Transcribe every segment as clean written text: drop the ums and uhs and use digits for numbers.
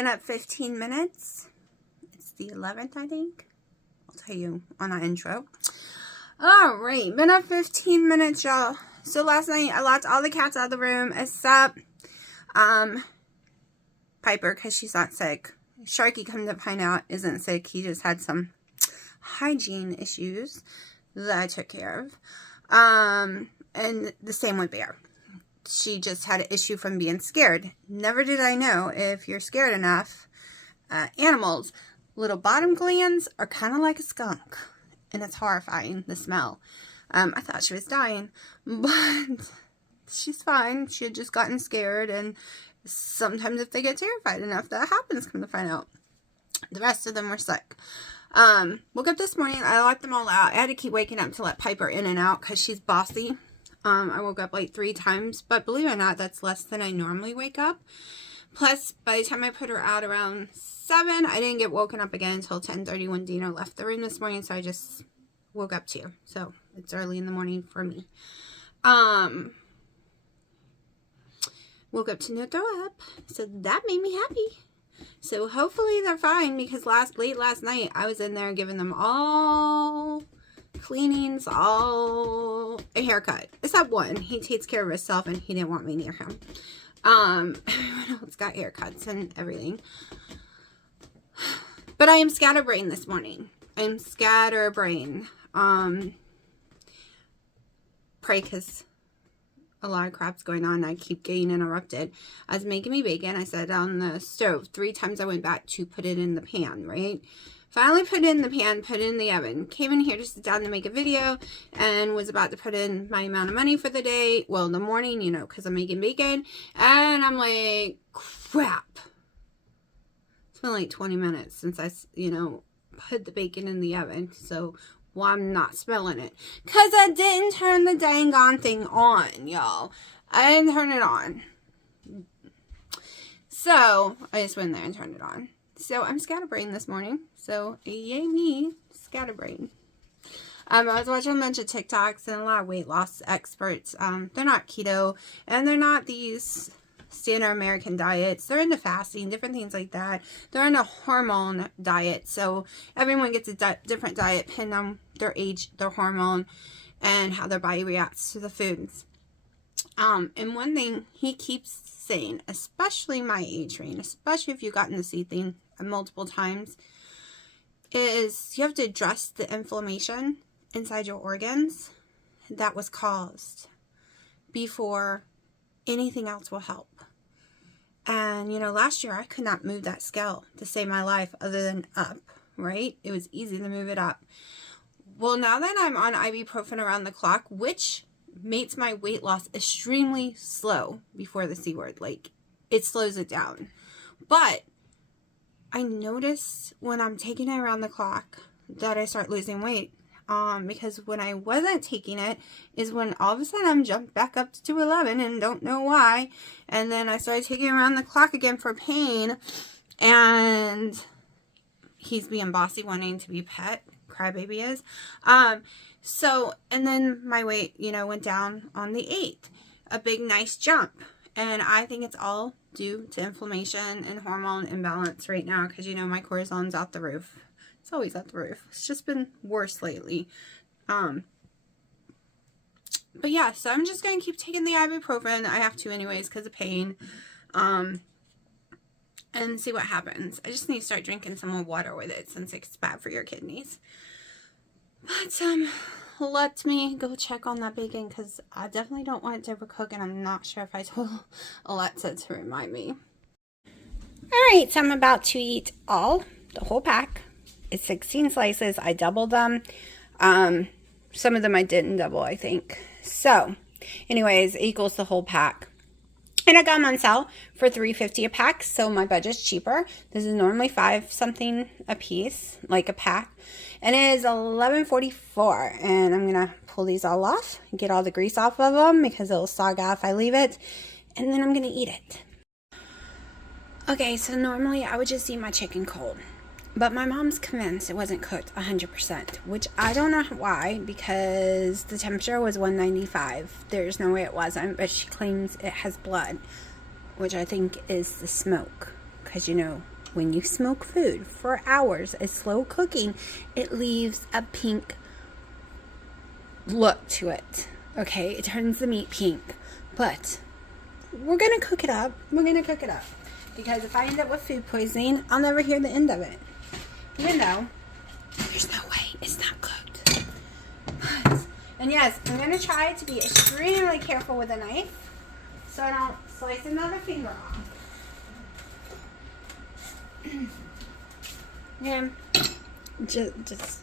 been up 15 minutes. It's the 11th, I think. I'll tell you on our intro. Alright, been up 15 minutes, y'all. So last night, I locked all the cats out of the room except Piper, because she's not sick. Sharky, come to find out, isn't sick. He just had some hygiene issues that I took care of. And the same with Bear. She just had an issue from being scared. Never did I know if you're scared enough, animals, little bottom glands are kind of like a skunk. And it's horrifying, the smell. I thought she was dying, but she's fine. She had just gotten scared, and sometimes if they get terrified enough, that happens, come to find out. The rest of them were sick. Woke up this morning, I locked them all out. I had to keep waking up to let Piper in and out because she's bossy. I woke up like 3 times, but believe it or not, that's less than I normally wake up. Plus, by the time I put her out around 7, I didn't get woken up again until 10:30 when Dino left the room this morning, so I just woke up too. So, it's early in the morning for me. Woke up to no throw up, so that made me happy. So, hopefully they're fine, because late last night, I was in there giving them all cleanings, all a haircut. Except one. He takes care of himself, and he didn't want me near him. Everyone else got haircuts and everything. But I am scatterbrained this morning. I'm scatterbrained. Pray, because a lot of crap's going on. I keep getting interrupted. I was making me bacon. I set it on the stove. 3 times I went back to put it in the pan, right? Finally put it in the pan, put it in the oven. Came in here to sit down to make a video and was about to put in my amount of money for the day. Well, in the morning, you know, because I'm making bacon. And I'm like, crap. It's been like 20 minutes since I, you know, put the bacon in the oven. So, well, I'm not smelling it. Because I didn't turn the dang on thing on, y'all. I didn't turn it on. So, I just went in there and turned it on. So, I'm scatterbrained this morning. So, yay me, scatterbrained. I was watching a bunch of TikToks and a lot of weight loss experts. They're not keto, and they're not these standard American diets. They're into fasting, different things like that. They're in a hormone diet. So, everyone gets a different diet depending on their age, their hormone, and how their body reacts to the foods. And one thing he keeps saying, especially my age range, especially if you've gotten to see things multiple times, is you have to address the inflammation inside your organs that was caused before anything else will help. And, you know, last year I could not move that scale to save my life other than up, right? It was easy to move it up. Well, now that I'm on ibuprofen around the clock, which makes my weight loss extremely slow before the C word, like, it slows it down. But I notice when I'm taking it around the clock that I start losing weight. Because when I wasn't taking it is when all of a sudden I'm jumped back up to 211 and don't know why. And then I started taking it around the clock again for pain. And he's being bossy, wanting to be pet. Crybaby is. So, and then my weight, you know, went down on the 8th. A big, nice jump. And I think it's all due to inflammation and hormone imbalance right now, because, you know, my cortisol's out the roof. It's always out the roof. It's just been worse lately. But yeah, so I'm just going to keep taking the ibuprofen. I have to anyways because of pain. And see what happens. I just need to start drinking some more water with it since it's bad for your kidneys. But, let me go check on that bacon because I definitely don't want it to overcook, and I'm not sure if I told Alexa to remind me. Alright, so I'm about to eat the whole pack. It's 16 slices. I doubled them. Some of them I didn't double, I think. So, anyways, it equals the whole pack. And I got them on sale for $3.50 a pack, so my budget's cheaper. This is normally $5 something a piece, like a pack. And it is $11.44. And I'm going to pull these all off and get all the grease off of them because it'll sog out if I leave it. And then I'm going to eat it. Okay, so normally I would just eat my chicken cold. But my mom's convinced it wasn't cooked 100%, which I don't know why, because the temperature was 195. There's no way it wasn't, but she claims it has blood, which I think is the smoke, because, you know, when you smoke food for hours, a slow cooking, it leaves a pink look to it. Okay, it turns the meat pink. But we're going to cook it up. We're going to cook it up. Because if I end up with food poisoning, I'll never hear the end of it. Even though there's no way it's not cooked. But, and yes, I'm going to try to be extremely careful with a knife so I don't slice another finger off. Yeah, just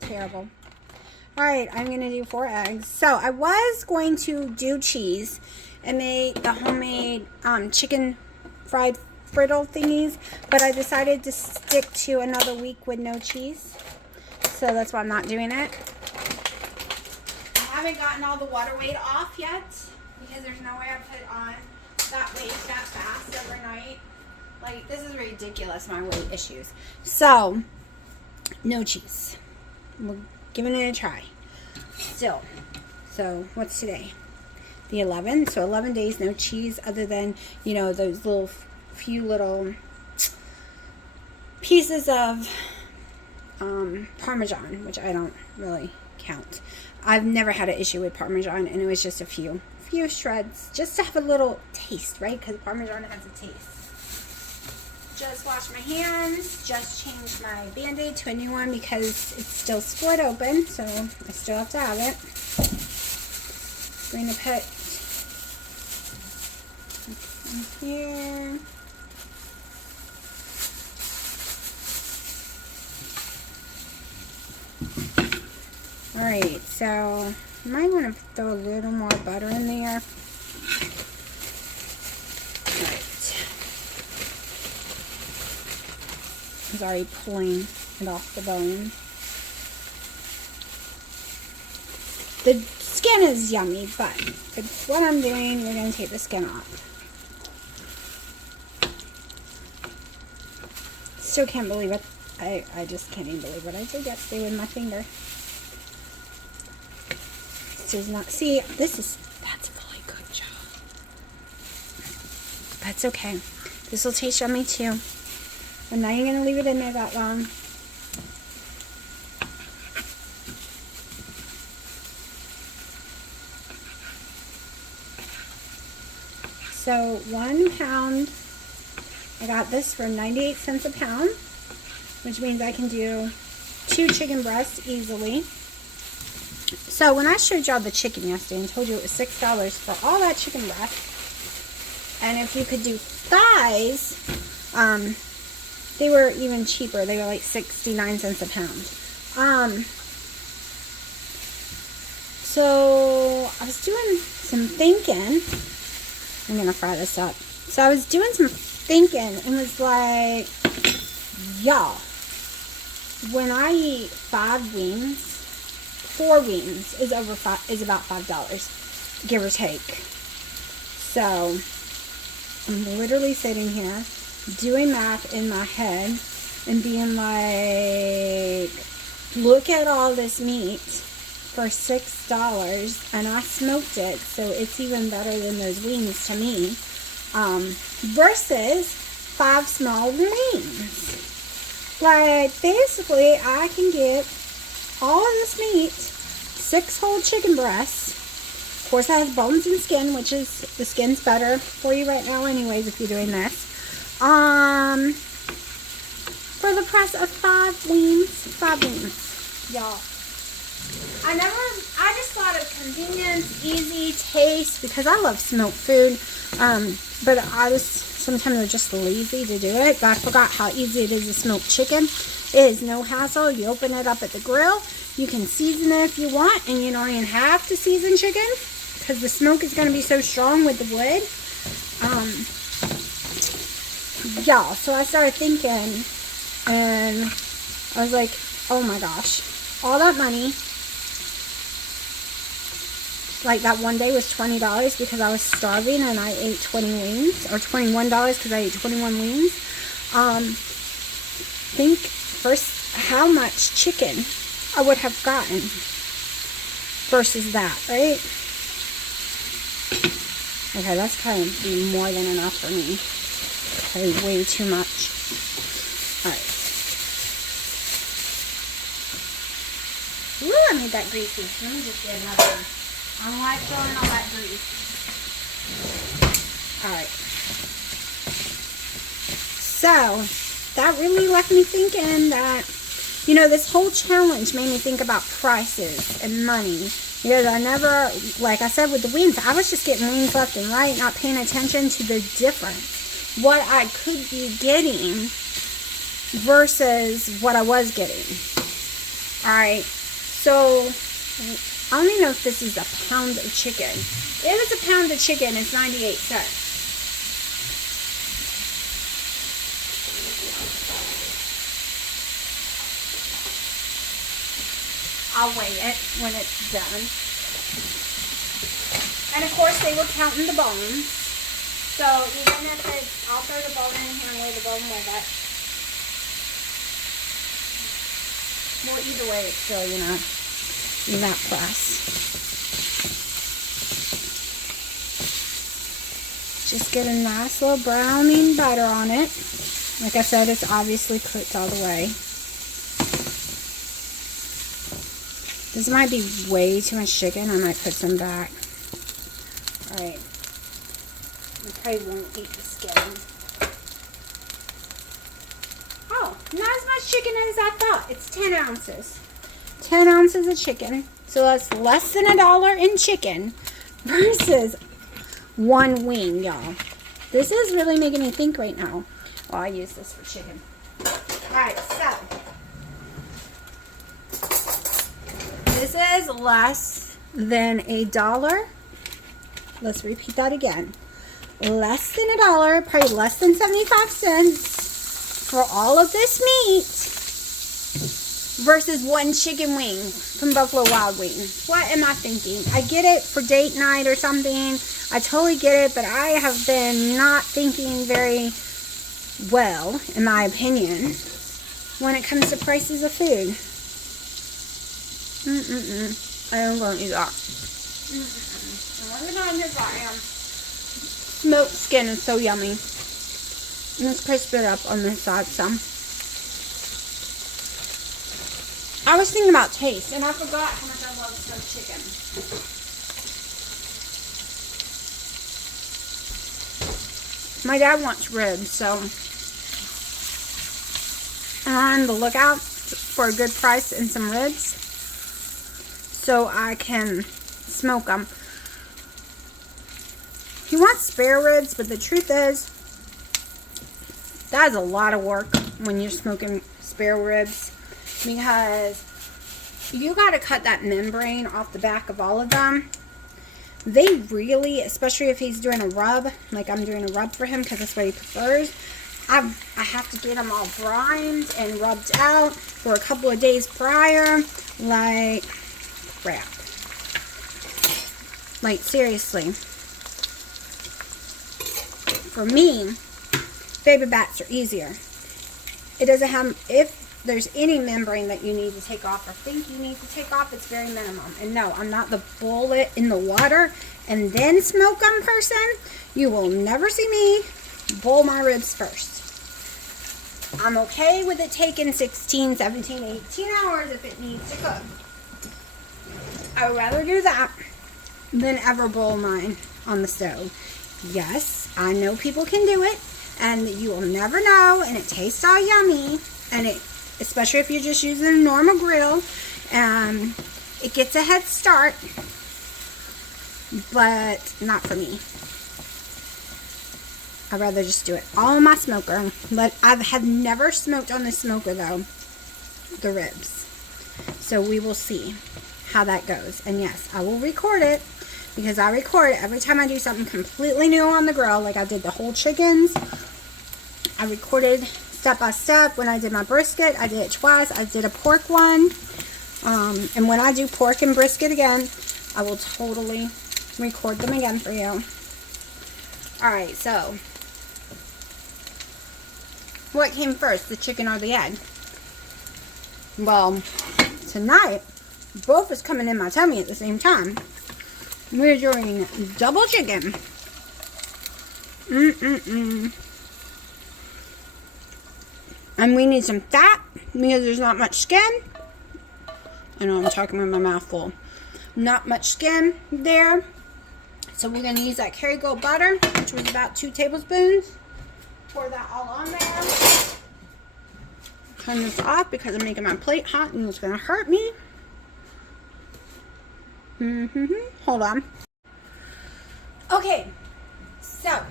terrible. All right, I'm gonna do 4 eggs. So I was going to do cheese and make the homemade chicken fried friddle thingies, but I decided to stick to another week with no cheese. So that's why I'm not doing it. I haven't gotten all the water weight off yet because there's no way I put on that weight that fast overnight. Like, this is ridiculous, my weight issues. So, no cheese. We're giving it a try. Still. So, what's today? The 11th. So, 11 days, no cheese other than, you know, those few little pieces of Parmesan, which I don't really count. I've never had an issue with Parmesan, and it was just a few shreds just to have a little taste, right? Because Parmesan has a taste. Just washed my hands, just changed my Band-Aid to a new one because it's still split open, so I still have to have it. Going to put in here. Alright, so I might want to throw a little more butter in there. Alright. I was already pulling it off the bone. The skin is yummy, but for what I'm doing, we're going to take the skin off. Still can't believe it. I just can't even believe what I did yesterday with my finger. Does not see that's fully cooked, y'all. That's okay. This will taste yummy too. I'm not even gonna leave it in there that long. So 1 pound, I got this for 98 cents a pound, which means I can do 2 chicken breasts easily. So when I showed y'all the chicken yesterday and told you it was $6 for all that chicken breast, and if you could do thighs, they were even cheaper. They were like 69 cents a pound. So I was doing some thinking. I'm gonna fry this up. So I was doing some thinking and was like, y'all, when I eat 5 wings, 4 wings is about $5, give or take. So I'm literally sitting here doing math in my head and being like, look at all this meat for $6, and I smoked it, so it's even better than those wings to me. Versus 5 small wings. Like, basically, I can get all of this meat, 6 whole chicken breasts. Of course, it has bones and skin, which is, the skin's better for you right now anyways if you're doing this. For the price of 5 wings, y'all. I just thought of convenience, easy, taste, because I love smoked food. But sometimes I'm just lazy to do it. But I forgot how easy it is to smoke chicken. It is no hassle. You open it up at the grill. You can season it if you want, and you don't even have to season chicken because the smoke is going to be so strong with the wood. Yeah, so I started thinking, and I was like, oh my gosh, all that money. Like, that one day was $20 because I was starving and I ate 20 wings, or $21 because I ate 21 wings. Think first how much chicken I would have gotten versus that, right? Okay, that's probably be more than enough for me. Probably way too much. Alright. Ooh, I made that greasy. Let me just get another one. I don't like throwing all that grease. Alright. So, that really left me thinking that, you know, this whole challenge made me think about prices and money. Because I never, like I said with the wings, I was just getting wings left and right, not paying attention to the difference. What I could be getting versus what I was getting. Alright, so I don't even know if this is a pound of chicken. If it's a pound of chicken, it's 98 cents. I'll weigh it when it's done. And of course they were counting the bones. So even if it's, I'll throw the bone in here and weigh the bone with it. Well, either way it's still, you know, in that press. Just get a nice little browning butter on it. Like I said, it's obviously cooked all the way. This might be way too much chicken. I might put some back. Alright. I probably won't eat the skin. Oh, not as much chicken as I thought. It's 10 ounces. 10 ounces of chicken. So that's less than $1 in chicken versus one wing, y'all. This is really making me think right now. Well, I use this for chicken. Alright, so this is less than $1. Let's repeat that again. Less than $1, probably less than 75 cents for all of this meat versus one chicken wing from Buffalo Wild Wings. What am I thinking? I get it for date night or something. I totally get it, but I have been not thinking very well, in my opinion, when it comes to prices of food. I am going to eat that. Smoked skin is so yummy. Let's crisp it up on this side some. I was thinking about taste, and I forgot how much I love smoked chicken. My dad wants ribs, so I'm on the lookout for a good price and some ribs, so I can smoke them. He wants spare ribs, but the truth is, that is a lot of work when you're smoking spare ribs, because you got to cut that membrane off the back of all of them. They really, especially if he's doing a rub, like I'm doing a rub for him because that's what he prefers, I have to get them all brined and rubbed out for a couple of days prior, like crap. Like, seriously. For me, baby backs are easier. It doesn't have, if there's any membrane that you need to take off or think you need to take off, it's very minimum. And no, I'm not the bullet in the water and then smoke them person. You will never see me boil my ribs first. I'm okay with it taking 16, 17, 18 hours if it needs to cook. I would rather do that than ever boil mine on the stove. Yes, I know people can do it, and you will never know, and it tastes all yummy, and it, especially if you're just using a normal grill, it gets a head start, but not for me. I'd rather just do it all on my smoker. But I have never smoked on the smoker, though, the ribs. So we will see how that goes. And yes, I will record it, because I record every time I do something completely new on the grill. Like I did the whole chickens. I recorded step by step. When I did my brisket, I did it twice. I did a pork one. And when I do pork and brisket again, I will totally record them again for you. Alright, so what came first, the chicken or the egg? Well, tonight, both is coming in my tummy at the same time. We're doing double chicken. And we need some fat because there's not much skin. I know I'm talking with my mouth full. Not much skin there. So we're going to use that Kerrygold butter, which was about 2 tablespoons. Pour that all on there. Turn this off because I'm making my plate hot and it's going to hurt me. Hold on. Okay, so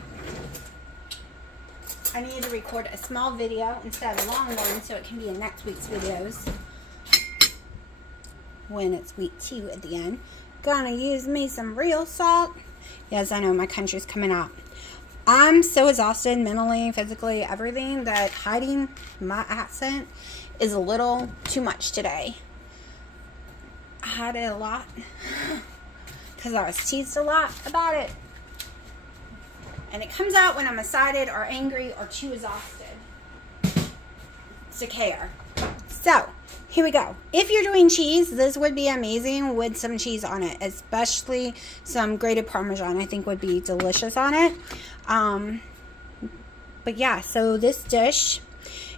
I need to record a small video instead of a long one so it can be in next week's videos when it's week 2 at the end. Gonna use me some real salt. Yes, I know my country's coming out. I'm so exhausted mentally, physically, everything, that hiding my accent is a little too much today. I had it a lot because I was teased a lot about it. And it comes out when I'm excited or angry or too exhausted to care. So, here we go. If you're doing cheese, this would be amazing with some cheese on it. Especially some grated Parmesan, I think would be delicious on it. But yeah, so this dish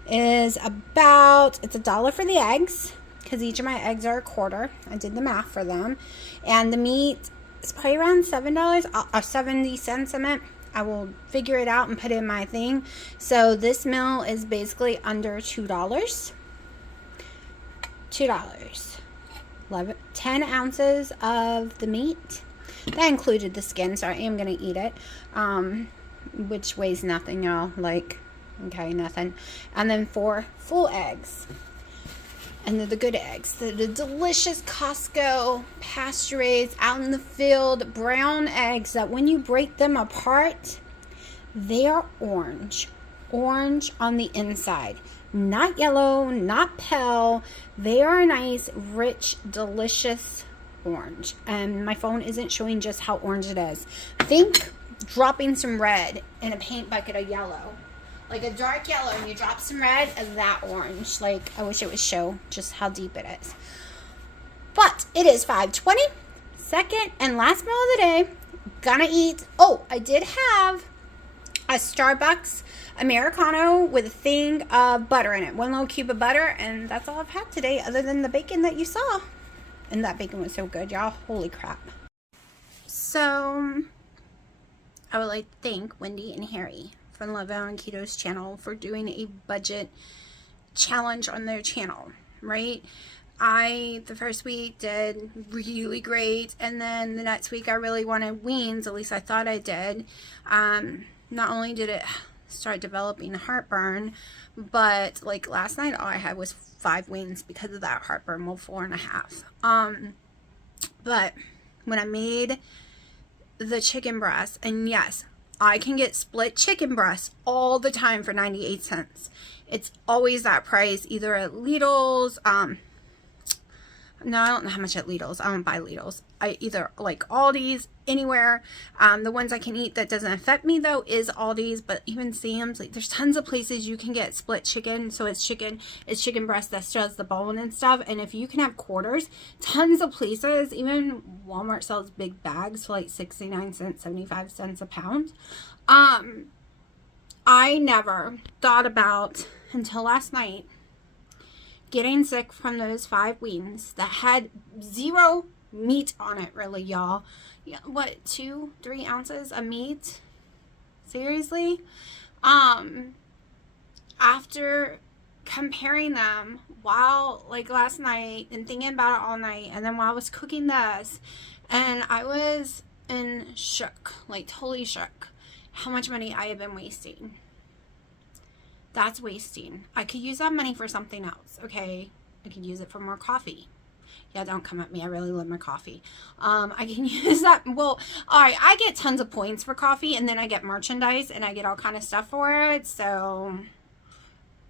is about, it's $1 for the eggs. Because each of my eggs are $1.25. I did the math for them. And the meat is probably around $7 or 70 cents a minute. I will figure it out and put it in my thing. So this meal is basically under $2. $2. 10 ounces of the meat. That included the skin, so I am going to eat it. Which weighs nothing, y'all. Like, okay, nothing. And then 4 full eggs. And they're the good eggs. They're the delicious Costco, pasture-raised, out in the field, brown eggs that when you break them apart, they are orange. Orange on the inside. Not yellow, not pale. They are a nice, rich, delicious orange. And my phone isn't showing just how orange it is. Think dropping some red in a paint bucket of yellow. Like a dark yellow, and you drop some red, and that orange. Like, I wish it would show just how deep it is. But it is 5:20. Second and last meal of the day. Gonna eat. Oh, I did have a Starbucks Americano with a thing of butter in it. 1 little cube of butter, and that's all I've had today, other than the bacon that you saw. And that bacon was so good, y'all. Holy crap. So, I would like to thank Wendy and Harry from Living on Keto's channel for doing a budget challenge on their channel, right? The first week did really great, and then the next week I really wanted wings, at least I thought I did. Not only did it start developing heartburn, but like last night all I had was 5 wings because of that heartburn, well 4.5. But when I made the chicken breast, and yes, I can get split chicken breasts all the time for 98 cents. It's always that price, either at Lidl's. No, I don't know how much at Lidl's. I don't buy Lidl's. I either like Aldi's, anywhere. The ones I can eat that doesn't affect me though is Aldi's, but even Sam's. Like, there's tons of places you can get split chicken. So it's chicken breast that still has the bone and stuff. And if you can have quarters, tons of places. Even Walmart sells big bags for like 69 cents, 75 cents a pound. I never thought about until last night getting sick from those 5 wings that had 0 meat on it, really, y'all. Yeah, what, 2-3 ounces of meat? Seriously? After comparing them while, like, last night and thinking about it all night, and then while I was cooking this, and I was in shook, like totally shook, how much money I have been wasting. That's wasting. I could use that money for something else, okay? I could use it for more coffee. Yeah, don't come at me. I really love my coffee. I can use that. Well, all right, I get tons of points for coffee, and then I get merchandise, and I get all kind of stuff for it. So,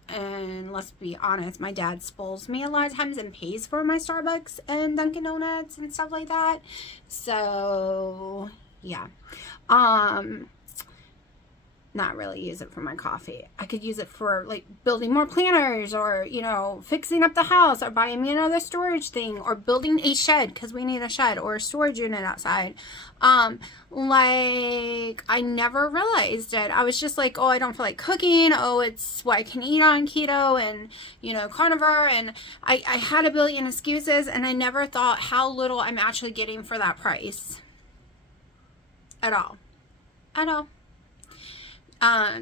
and let's be honest, my dad spoils me a lot of times and pays for my Starbucks and Dunkin' Donuts and stuff like that. So, yeah. not really use it for my coffee. I could use it for like building more planters, or, you know, fixing up the house, or buying me another storage thing, or building a shed because we need a shed, or a storage unit outside. Like, I never realized it. I was just like, oh, I don't feel like cooking. Oh, it's what I can eat on keto and, you know, carnivore. And I had a billion excuses, and I never thought how little I'm actually getting for that price. At all. At all.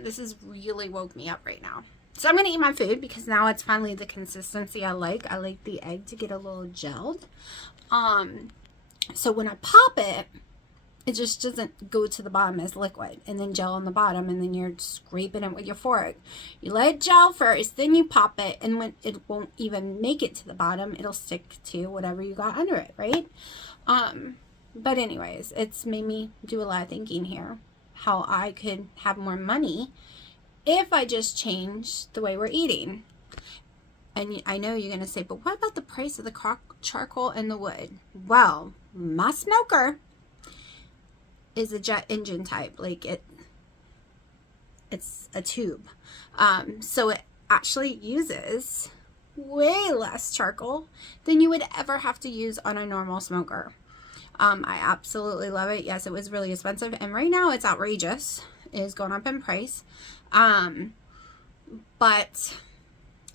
This has really woke me up right now. So I'm going to eat my food because now it's finally the consistency I like. I like the egg to get a little gelled. So when I pop it, it just doesn't go to the bottom as liquid and then gel on the bottom, and then you're scraping it with your fork. You let it gel first, then you pop it, and when it won't even make it to the bottom, it'll stick to whatever you got under it, right? But anyways, it's made me do a lot of thinking here. How I could have more money if I just changed the way we're eating. And I know you're going to say, but what about the price of the charcoal and the wood? Well, my smoker is a jet engine type. Like, it's a tube. So it actually uses way less charcoal than you would ever have to use on a normal smoker. I absolutely love it. Yes, it was really expensive, and right now it's outrageous. It is going up in price. But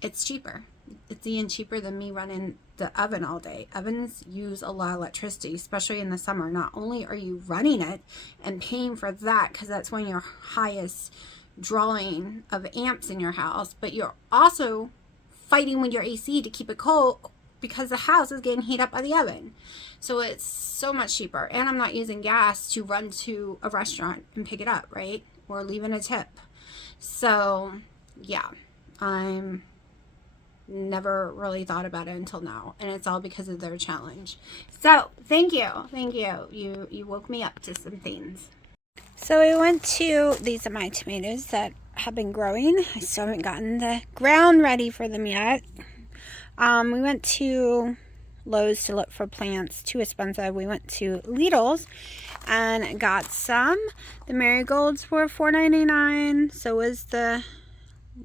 it's cheaper. It's even cheaper than me running the oven all day. Ovens use a lot of electricity, especially in the summer. Not only are you running it and paying for that, because that's one of your highest drawing of amps in your house, but you're also fighting with your AC to keep it cold, because the house is getting heated up by the oven. So it's so much cheaper. And I'm not using gas to run to a restaurant and pick it up, right? Or leaving a tip. So, yeah. I'm never really thought about it until now. And it's all because of their challenge. So, thank you. Thank you. You woke me up to some things. So I went to, these are my tomatoes that have been growing. I still haven't gotten the ground ready for them yet. We went to Lowe's to look for plants. Too expensive. We went to Lidl's and got some. The marigolds were $4.99. So was the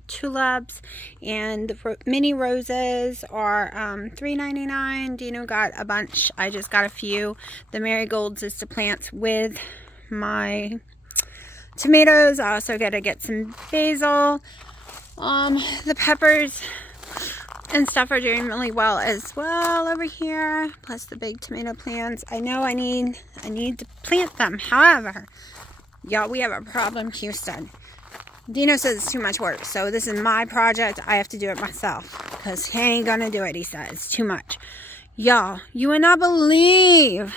tulips, and the mini roses are $3.99. Dino got a bunch. I just got a few. The marigolds is to plant with my tomatoes. I also got to get some basil. The peppers and stuff are doing really well as well over here, plus the big tomato plants. I know I need to plant them. However, y'all, we have a problem, Houston. Dino says it's too much work, so this is my project. I have to do it myself because he ain't gonna do it. He says it's too much. Y'all, you would not believe,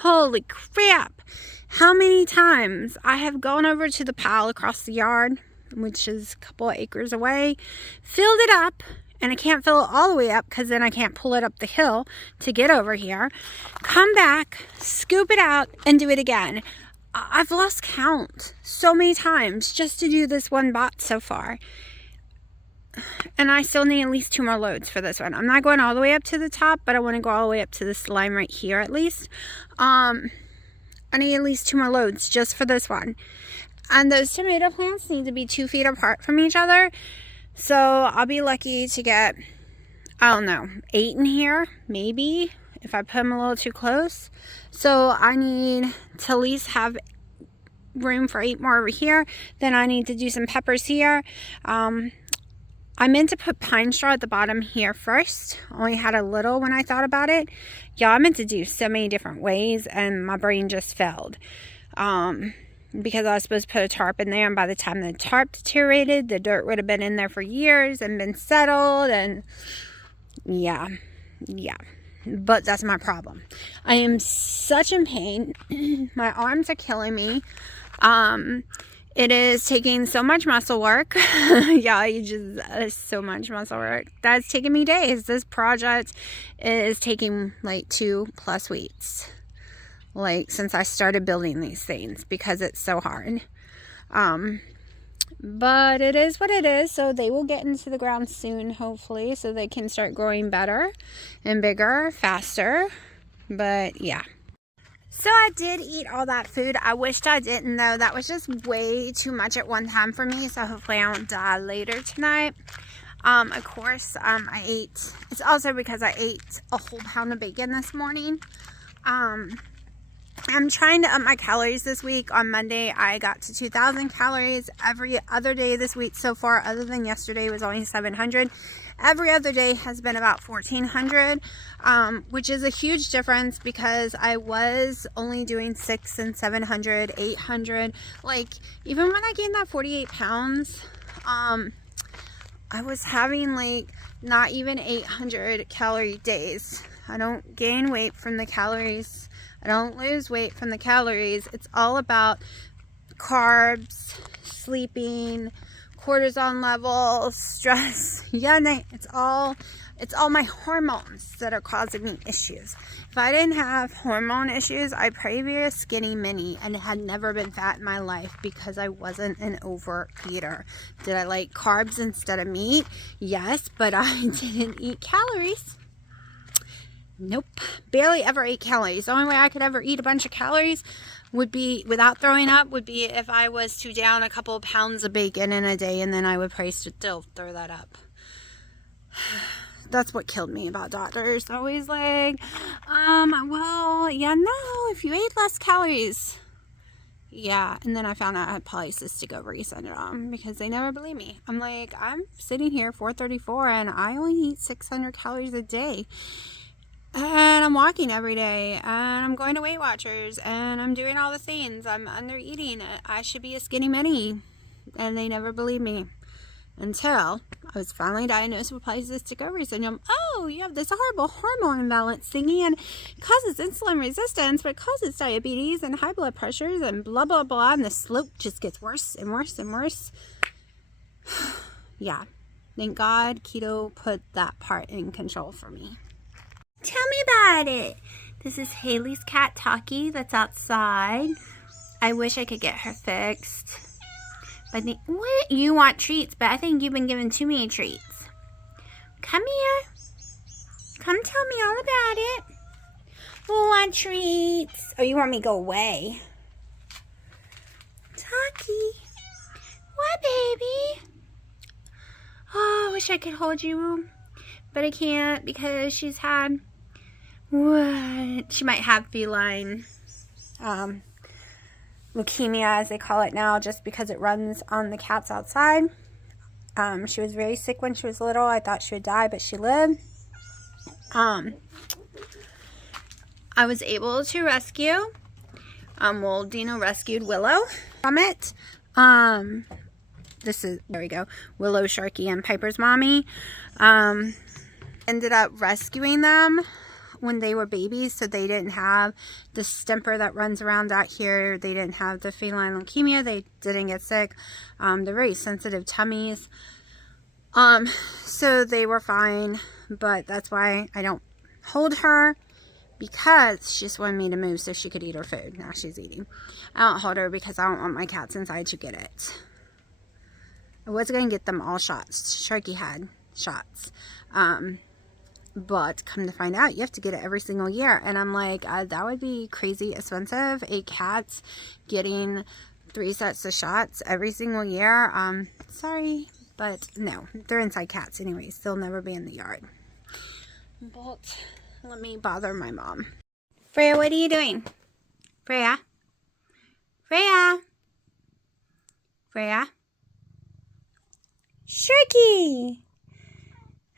holy crap, how many times I have gone over to the pile across the yard, which is a couple of acres away, filled it up. And I can't fill it all the way up because then I can't pull it up the hill to get over here. Come back, scoop it out, and do it again. I've lost count so many times just to do this one bot so far. And I still need at least 2 more loads for this one. I'm not going all the way up to the top, but I want to go all the way up to this line right here at least. I need at least 2 more loads just for this one. And those tomato plants need to be 2 feet apart from each other. So I'll be lucky to get, I don't know, 8 in here, maybe, if I put them a little too close. So I need to at least have room for 8 more over here. Then I need to do some peppers here. I meant to put pine straw at the bottom here first. Only had a little when I thought about it. Yeah, I meant to do so many different ways, and my brain just failed. Because I was supposed to put a tarp in there, and by the time the tarp deteriorated, the dirt would have been in there for years and been settled, and yeah. But that's my problem. I am such in pain. My arms are killing me. It is taking so much muscle work. Yeah, so much muscle work. That's taking me days. This project is taking like 2+ weeks. Like, since I started building these things, because it's so hard. But it is what it is, so they will get into the ground soon, hopefully, so they can start growing better and bigger, faster. But yeah. So I did eat all that food. I wished I didn't though. That was just way too much at one time for me. So hopefully I won't die later tonight. Of course, I ate, it's also because I ate a whole pound of bacon this morning. I'm trying to up my calories this week. On Monday, I got to 2,000 calories. Every other day this week so far, other than yesterday, was only 700. Every other day has been about 1,400, which is a huge difference because I was only doing 600 and 700, 800. Like, even when I gained that 48 pounds, I was having like not even 800 calorie days. I don't gain weight from the calories. I don't lose weight from the calories. It's all about carbs, sleeping, cortisol levels, stress. It's all my hormones that are causing me issues. If I didn't have hormone issues, I'd probably be a skinny mini and had never been fat in my life because I wasn't an overeater. Did I like carbs instead of meat? Yes, but I didn't eat calories. Nope. Barely ever ate calories. The only way I could ever eat a bunch of calories would be, without throwing up, would be if I was to down a couple of pounds of bacon in a day, and then I would probably still throw that up. That's what killed me about doctors. Always like, well, yeah, no, if you ate less calories. Yeah, and then I found out I had polycystic ovary syndrome because they never believe me. I'm like, I'm sitting here 434 and I only eat 600 calories a day. And I'm walking every day, and I'm going to Weight Watchers, and I'm doing all the things. I'm under eating. I should be a skinny mini, and they never believe me until I was finally diagnosed with polycystic ovary syndrome. Oh, you have this horrible hormone imbalance thingy, and it causes insulin resistance, but it causes diabetes and high blood pressures and blah blah blah, and the slope just gets worse and worse and worse. Yeah, thank God keto put that part in control for me. Tell me about it. This is Haley's cat, Taki, that's outside. I wish I could get her fixed. But what? You want treats, but I think you've been given too many treats. Come here. Come tell me all about it. Who want treats? Oh, you want me to go away? Taki. What, baby? Oh, I wish I could hold you. But I can't because she's had, she might have feline leukemia, as they call it now, just because it runs on the cats outside. She was very sick when she was little. I thought she would die, but she lived. I was able to rescue, well, Dino rescued Willow from it. There we go, Willow, Sharky, and Piper's mommy. Ended up rescuing them when they were babies, so they didn't have the stemper that runs around out here. They didn't have the feline leukemia. They didn't get sick. They're very sensitive tummies. So they were fine, but that's why I don't hold her, because she just wanted me to move so she could eat her food. Now she's eating. I don't hold her because I don't want my cats inside to get it. I was going to get them all shots. Sharky had shots. But come to find out, you have to get it every single year. And I'm like, that would be crazy expensive. A cat's getting 3 sets of shots every single year. Sorry, but no. They're inside cats anyways. They'll never be in the yard. But let me bother my mom. Freya, what are you doing? Freya? Freya? Freya? Sharky!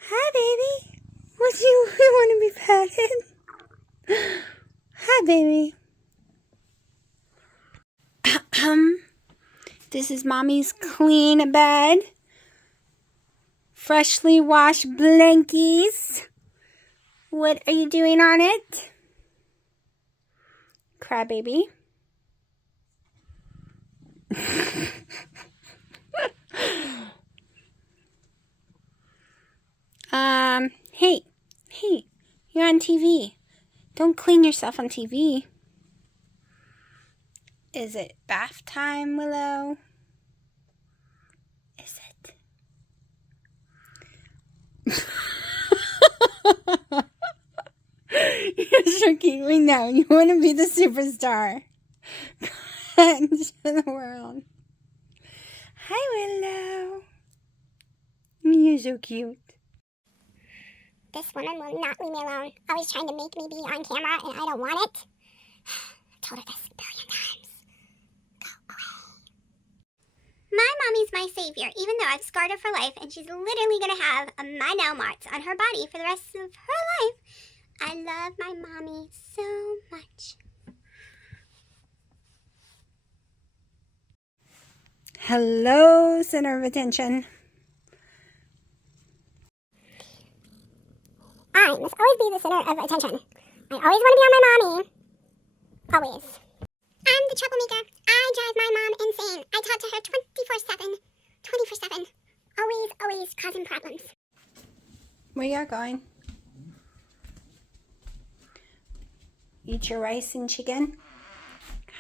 Hi, baby. What do you want to be petted? Hi, baby. This is Mommy's clean bed. Freshly washed blankies. What are you doing on it? Crybaby. Hey, you're on TV. Don't clean yourself on TV. Is it bath time, Willow? Is it? You're so cute. We know. You want to be the superstar to the world. Hi, Willow. You're so cute. This woman will not leave me alone. Always trying to make me be on camera, and I don't want it. I told her this a billion times. Go away. My mommy's my savior, even though I've scarred her for life, and she's literally going to have my nail marks on her body for the rest of her life. I love my mommy so much. Hello, center of attention. I must always be the center of attention. I always want to be on my mommy. Always. I'm the troublemaker. I drive my mom insane. I talk to her 24/7. 24/7. Always causing problems. Where you going? Eat your rice and chicken.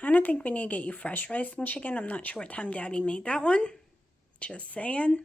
Kind of think we need to get you fresh rice and chicken. I'm not sure what time Daddy made that one. Just saying.